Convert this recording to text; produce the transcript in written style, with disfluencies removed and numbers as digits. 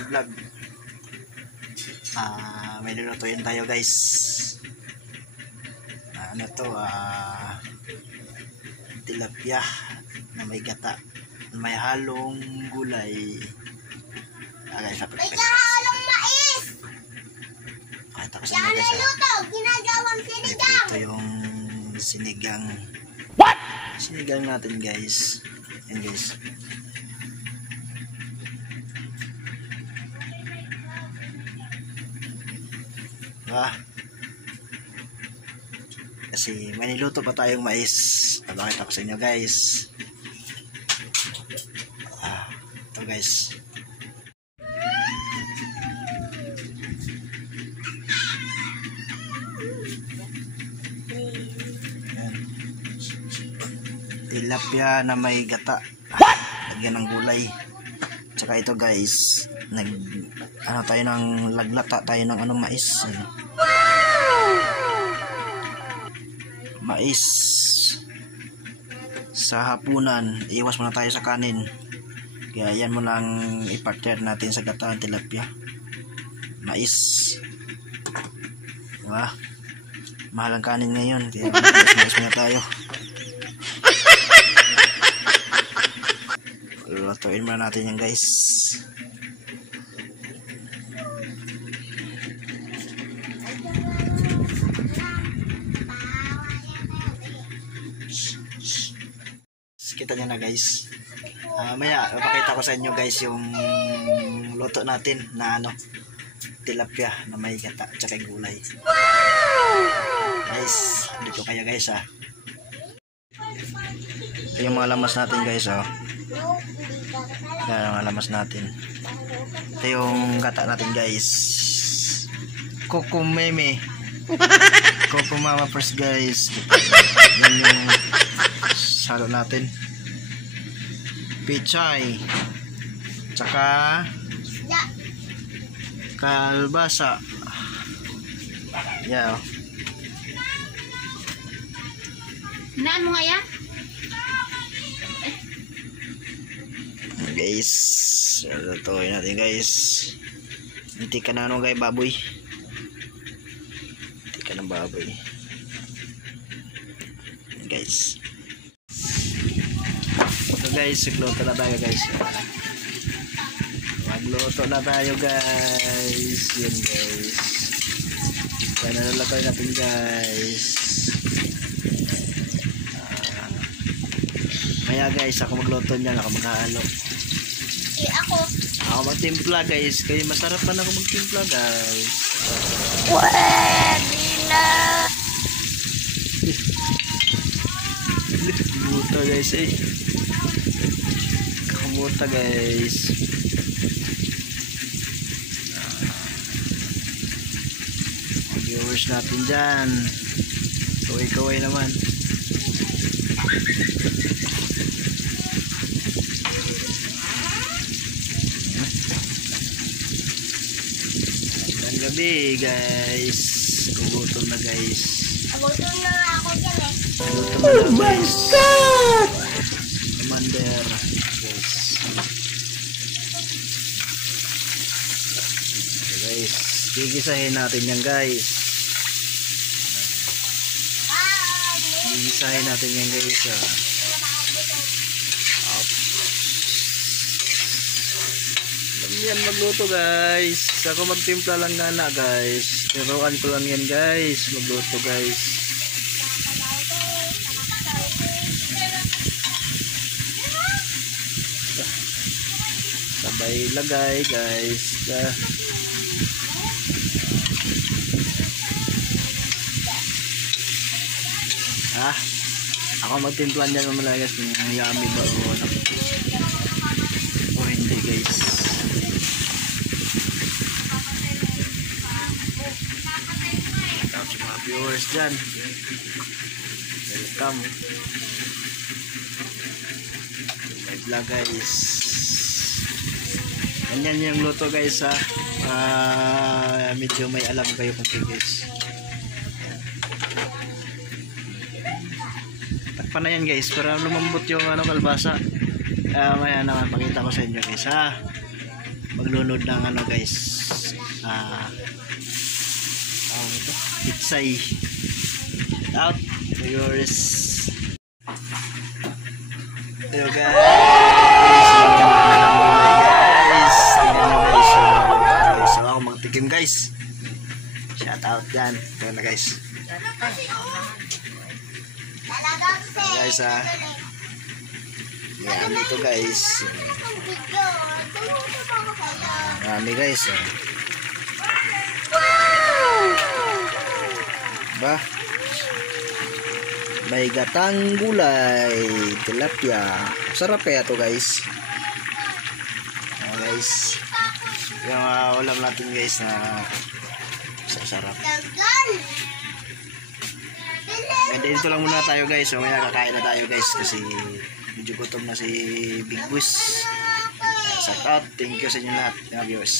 vlog. May lulutuin tayo guys. Ano to, tilapia na may gata, may halong gulay. Guys, may halong mais. Pakita ko sa inyo guys. Ginagawang sinigang. Ito yung sinigang. Sinigang natin guys. Yan guys. Kasi may niluto pa tayong mais. Pakita ko sa inyo guys. Ito guys. Yan. Tilapia na may gata. Lagyan ng gulay. Tsaka ito guys, tayo ng laglata tayo ng mais. Mais sa hapunan, iwas muna tayo sa kanin. Kaya yan muna ang i-partner natin sa gata ng tilapia. Mais. Diba? Mahal ang kanin ngayon, kaya mais muna tayo. Lutuin muna natin yan guys. Kita nyo na guys. Maya papakita ko sa inyo guys yung luto natin na tilapia na may gata at saka gulay. Guys, dito kayo guys Ito yung mga lamas natin guys Yan ang mga lamas natin. Ito yung gata natin guys. Kukumeme. Kukumama first guys. Yan yung salo natin. Pichay. Tsaka kalbasa. Yeah. Naan mo nga yan? Guys, lutuin natin guys. Hindi ka na guys, baboy. Hindi ka ng baboy. Guys. So guys, magluto na tayo guys. Magluto na tayo guys. Yun guys. Kaya nalulutuin natin guys. Kaya guys, ako magluto niyan, ako maghahalo. Ako magtimpla guys. Kaya masarap pa na ako magtimpla guys. Pwede na. Kamuta guys Kamuta guys. Viewers natin dyan. Kaway-kaway naman. Gabi guys, gugutom na guys. Gugutom na ako dyan Oh my God! Commander guys. Okay guys, gigisahin natin yan guys. Gigisahin natin yan guys. Yan magluto guys. Ako magtimpla lang na guys. Tiruan ko lang yan guys. Magluto guys. Sabay lagay guys. Ako magtimpla niyan mamaya guys. Yung yummy ba o hindi guys. Viewers dyan, welcome my vlog guys. Ganyan yung luto guys medyo may alam kayo kung guys. Takpan na yan guys para lumambot yung kalbasa. Maya naman pakita ko sa inyo guys maglunod ng ano guys. Ito, pitsay. Out. Yours. Yo guys. So ako magtikim guys. Shout out yan. Ito na guys. Guys yan dito guys. Marami guys. Ba? May gatang gulay, tilapia. Sarap kaya to guys. Guys. Yung ulam natin guys na sarap. Ganda dito lang muna tayo guys. Mamaya kakain na tayo guys kasi medyo gutom na si Big Boss. Shout out. Thank you sa inyo lahat mga viewers.